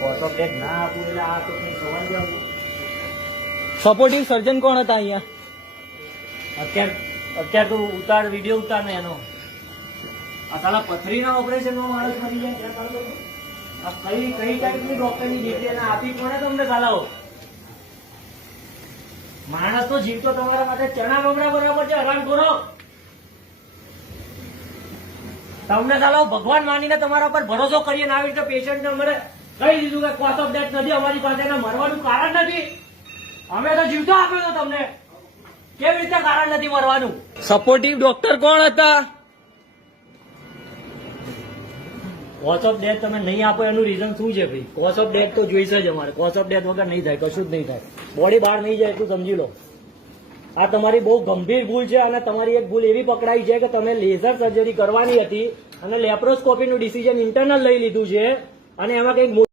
કોસો pack ના આપું એટલે આ તો કંઈ સવાલ જ આવું. સપોર્ટિવ સર્જન કોણ હતા અહીંયા? અત્યારે તું ઉતાર, વિડીયો ઉતાર ને એનો. આ સાલા પથરીના ઓપરેશનમાં માણસ મરી જાય ત્યાં ચાલો. આ કઈ ટાઈપની ડોક્ટરની ડિટેલ આપી કોને તમને સાલાઓ? માણસ તો જીવતો તમારા માટે ચણા બગડા બરાબર છે. હરામ કરો તમને સાલાઓ ભગવાન માનીને તમારા પર ભરોસો કરીએ આવી રીતે પેશન્ટ અમારે કહી દીધું કે કોઝ ઓફ ડેથ નથી અમારી પાસે, એને મરવાનું કારણ નથી. અમે તો જીવતો આપ્યો તો તમને, કેવી રીતે કારણ નથી મરવાનું? સપોર્ટિવ ડોક્ટર કોણ હતા? કોઝ ઓફ ડેથ તમે નહીં આપો એનું રીઝન શું છે ભાઈ? કોઝ ઓફ ડેથ તો જોઈશે જ અમારે. કોઝ ઓફ ડેથ વગર નહીં થાય, કશું જ નહીં થાય. બોડી બહાર નહીં જાય એટલું સમજી લો. આ તમારી બહુ ગંભીર ભૂલ છે અને તમારી એક ભૂલ એવી પકડાઈ છે કે તમે લેઝર સર્જરી કરવાની હતી અને લેપ્રોસ્કોપીનું ડિસિઝન ઇન્ટરનલ લઈ લીધું છે અને એમાં કંઈક